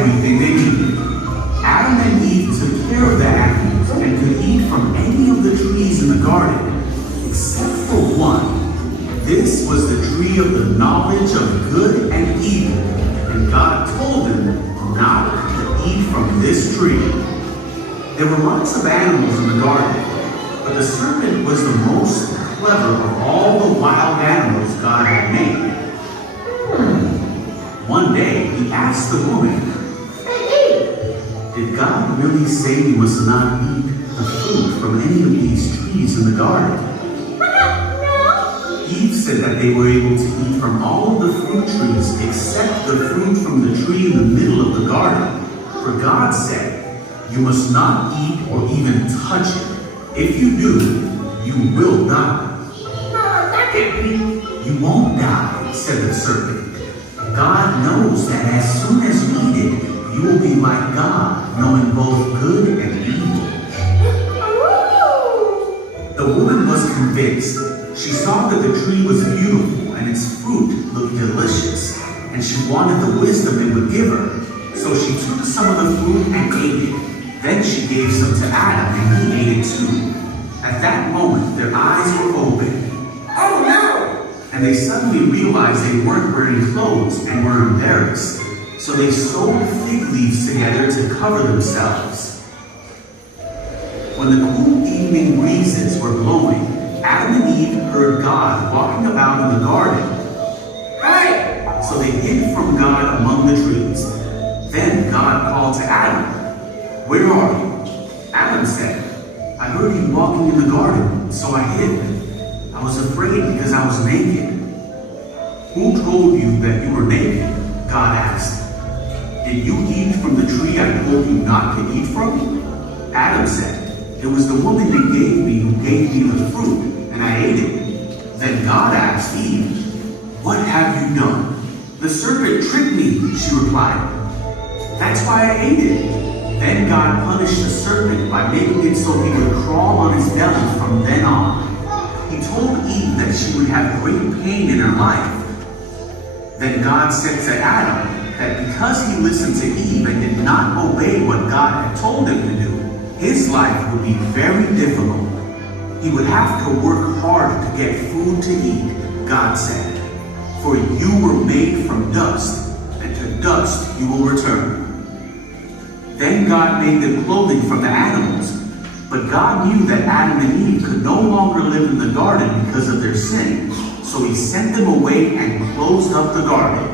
everything they needed. Adam and Eve took care of the animals and could eat from any of the trees in the garden, except for one. This was the tree of the knowledge of good and evil, and God told them not to eat from this tree. There were lots of animals in the garden, but the serpent was the most clever of all the wild animals God had made. One day, he asked the woman, "Did God really say we must not eat the fruit from any of these trees in the garden?" No. Eve said that they were able to eat from all of the fruit trees except the fruit from the tree in the middle of the garden. For God said, "You must not eat or even touch it. If you do, you will die." No, that can't be. "You won't die," said the serpent. "God knows that as soon as you eat it, you will be like God, knowing both good and evil." The woman was convinced. She saw that the tree was beautiful and its fruit looked delicious, and she wanted the wisdom it would give her. So she took some of the fruit and ate it. Then she gave some to Adam, and he ate it too. At that moment, their eyes were opened, Oh no. and they suddenly realized they weren't wearing clothes and were embarrassed. So they sewed fig leaves together to cover themselves. When the cool evening breezes were blowing, Adam and Eve heard God walking about in the garden. Hey. So they hid from God among the trees. Then God called to Adam, "Where are you?" Adam said, "I heard you walking in the garden, so I hid. I was afraid because I was naked." "Who told you that you were naked?" God asked. "Did you eat from the tree I told you not to eat from?" Adam said, "It was the woman you gave me who gave me the fruit, and I ate it." Then God asked Eve, "What have you done?" "The serpent tricked me," she replied. "That's why I ate it." Then God punished the serpent by making it so he would crawl on his belly from then on. He told Eve that she would have great pain in her life. Then God said to Adam that because he listened to Eve and did not obey what God had told him to do, his life would be very difficult. He would have to work hard to get food to eat, God said. "For you were made from dust, and to dust you will return." Then God made the clothing from the animals, but God knew that Adam and Eve could no longer live in the garden because of their sin, so he sent them away and closed up the garden.